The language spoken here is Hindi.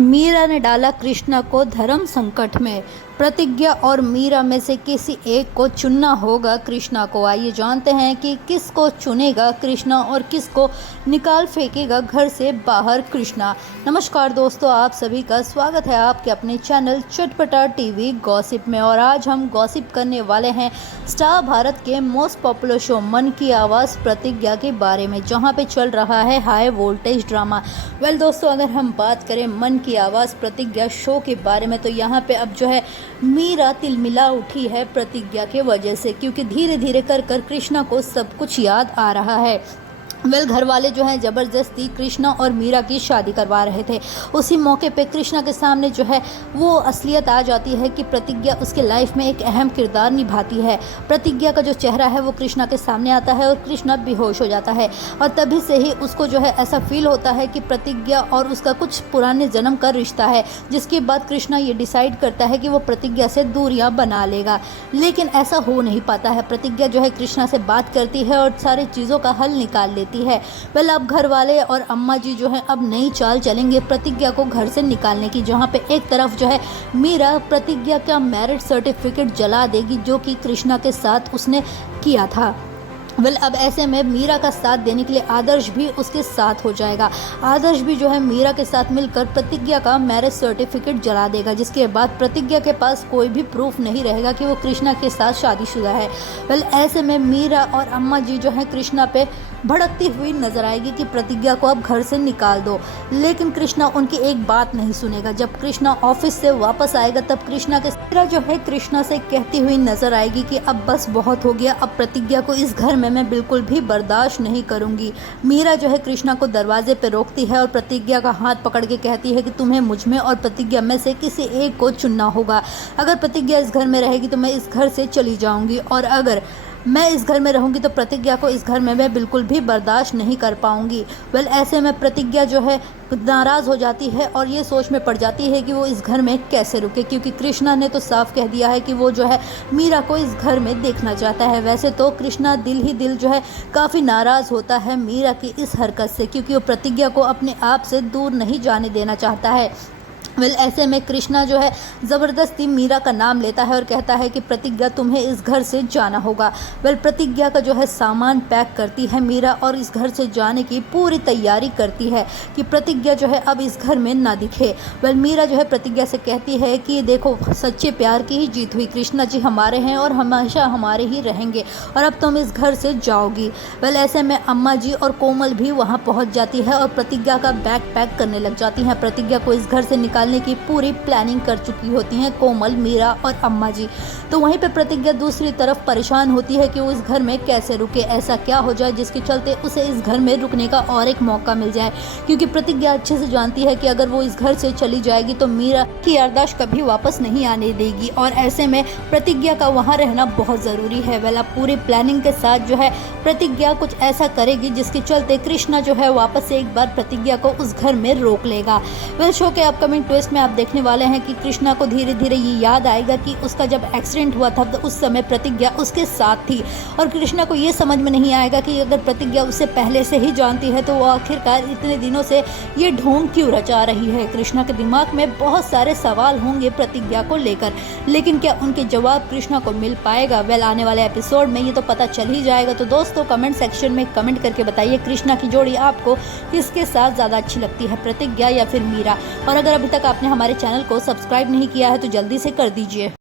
मीरा ने डाला कृष्णा को धर्म संकट में। प्रतिज्ञा और मीरा में से किसी एक को चुनना होगा कृष्णा को। आइए जानते हैं कि किसको चुनेगा कृष्णा और किसको निकाल फेंकेगा घर से बाहर कृष्णा। नमस्कार दोस्तों, आप सभी का स्वागत है आपके अपने चैनल चटपटा टीवी गॉसिप में। और आज हम गॉसिप करने वाले हैं स्टार भारत के मोस्ट पॉपुलर शो मन की आवाज़ प्रतिज्ञा के बारे में, जहां पे चल रहा है हाई वोल्टेज ड्रामा। वेल दोस्तों, अगर हम बात करें मन की आवाज़ प्रतिज्ञा शो के बारे में, तो यहाँ पे अब जो है मीरा तिलमिला उठी है प्रतिज्ञा के वजह से, क्योंकि धीरे धीरे कर कृष्णा को सब कुछ याद आ रहा है। वेल घर वाले जो हैं ज़बरदस्ती कृष्णा और मीरा की शादी करवा रहे थे। उसी मौके पे कृष्णा के सामने जो है वो असलियत आ जाती है कि प्रतिज्ञा उसके लाइफ में एक अहम किरदार निभाती है। प्रतिज्ञा का जो चेहरा है वो कृष्णा के सामने आता है और कृष्णा बेहोश हो जाता है। और तभी से ही उसको जो है ऐसा फील होता है कि प्रतिज्ञा और उसका कुछ पुराने जन्म का रिश्ता है, जिसके बाद कृष्णा ये डिसाइड करता है कि वो प्रतिज्ञा से दूरियां बना लेगा। लेकिन ऐसा हो नहीं पाता है। प्रतिज्ञा जो है कृष्णा से बात करती है और सारी चीज़ों का हल निकाल लेती है। वेल अब घर वाले और अम्मा जी जो है अब नई चाल चलेंगे प्रतिज्ञा को घर से निकालने की, जहां पे एक तरफ जो है मीरा प्रतिज्ञा का मैरिज सर्टिफिकेट जला देगी जो कि कृष्णा के साथ उसने किया था। वेल अब ऐसे में मीरा का साथ देने के लिए आदर्श भी उसके साथ हो जाएगा। आदर्श भी जो है मीरा के साथ मिलकर प्रतिज्ञा का मैरिज सर्टिफिकेट जला देगा, जिसके बाद प्रतिज्ञा के पास कोई भी प्रूफ नहीं रहेगा कि वो कृष्णा के साथ शादीशुदा है। वेल ऐसे में मीरा और अम्मा जी जो है कृष्णा पे भड़कती हुई नजर आएगी कि प्रतिज्ञा को अब घर से निकाल दो। लेकिन कृष्णा उनकी एक बात नहीं सुनेगा। जब कृष्णा ऑफिस से वापस आएगा तब कृष्णा के मीरा जो है कृष्णा से कहती हुई नजर आएगी कि अब बस बहुत हो गया, अब प्रतिज्ञा को इस घर में मैं बिल्कुल भी बर्दाश्त नहीं करूंगी। मीरा जो है कृष्णा को दरवाजे पे रोकती है और प्रतिज्ञा का हाथ पकड़ के कहती है कि तुम्हें मुझ में और प्रतिज्ञा में से किसी एक को चुनना होगा। अगर प्रतिज्ञा इस घर में रहेगी तो मैं इस घर से चली जाऊंगी, और अगर मैं इस घर में रहूंगी तो प्रतिज्ञा को इस घर में मैं बिल्कुल भी बर्दाश्त नहीं कर पाऊंगी। वेल ऐसे में प्रतिज्ञा जो है नाराज़ हो जाती है और ये सोच में पड़ जाती है कि वो इस घर में कैसे रुके, क्योंकि कृष्णा ने तो साफ कह दिया है कि वो जो है मीरा को इस घर में देखना चाहता है। वैसे तो कृष्णा दिल ही दिल जो है काफ़ी नाराज़ होता है मीरा की इस हरकत से, क्योंकि वो प्रतिज्ञा को अपने आप से दूर नहीं जाने देना चाहता है। वेल ऐसे में कृष्णा जो है ज़बरदस्ती मीरा का नाम लेता है और कहता है कि प्रतिज्ञा तुम्हें इस घर से जाना होगा। वेल प्रतिज्ञा का जो है सामान पैक करती है मीरा और इस घर से जाने की पूरी तैयारी करती है कि प्रतिज्ञा जो है अब इस घर में ना दिखे। वेल मीरा जो है प्रतिज्ञा से कहती है कि देखो, सच्चे प्यार की ही जीत हुई, कृष्णा जी हमारे हैं और हमेशा हमारे ही रहेंगे, और अब तुम इस घर से जाओगी। वेल ऐसे में अम्मा जी और कोमल भी वहाँ पहुँच जाती है और प्रतिज्ञा का बैग पैक करने लग जाती हैं। प्रतिज्ञा को इस घर से निकालने की पूरी प्लानिंग कर चुकी होती हैं कोमल, मीरा और अम्मा जी। तो वहीं पे प्रतिज्ञा दूसरी तरफ परेशान होती है कि वो इस घर में कैसे रुके, ऐसा क्या हो जाए जिसके चलते उसे इस घर में रुकने का और एक मौका मिल जाए, क्योंकि प्रतिज्ञा अच्छे से जानती है कि अगर वो इस घर से चली जाएगी तो मीरा की याददाश्त कभी वापस नहीं आने देगी, और ऐसे में प्रतिज्ञा का वहाँ रहना बहुत ज़रूरी है। वेल अब पूरी प्लानिंग के साथ जो है प्रतिज्ञा कुछ ऐसा करेगी जिसके चलते कृष्णा जो है वापस से एक बार प्रतिज्ञा को उस घर में रोक लेगा। वेल शो के अपकमिंग ट्विस्ट में आप देखने वाले हैं कि कृष्णा को धीरे धीरे ये याद आएगा कि उसका जब एक्सीडेंट हुआ था तो उस समय प्रतिज्ञा उसके साथ थी, और कृष्णा को ये समझ में नहीं आएगा कि अगर प्रतिज्ञा उससे पहले से ही जानती है तो वो आखिरकार इतने दिनों से ये ढोंग क्यों रचा रही है। कृष्णा के दिमाग में बहुत सारे सवाल होंगे प्रतिज्ञा को लेकर, लेकिन क्या उनके जवाब कृष्णा को मिल पाएगा? वेल आने वाले एपिसोड में ये तो पता चल ही जाएगा। तो दोस्तों कमेंट सेक्शन में कमेंट करके बताइए कृष्णा की जोड़ी आपको किसके साथ ज़्यादा अच्छी लगती है, प्रतिज्ञा या फिर मीरा। और अगर अभी तक आपने हमारे चैनल को सब्सक्राइब नहीं किया है तो जल्दी से कर दीजिए।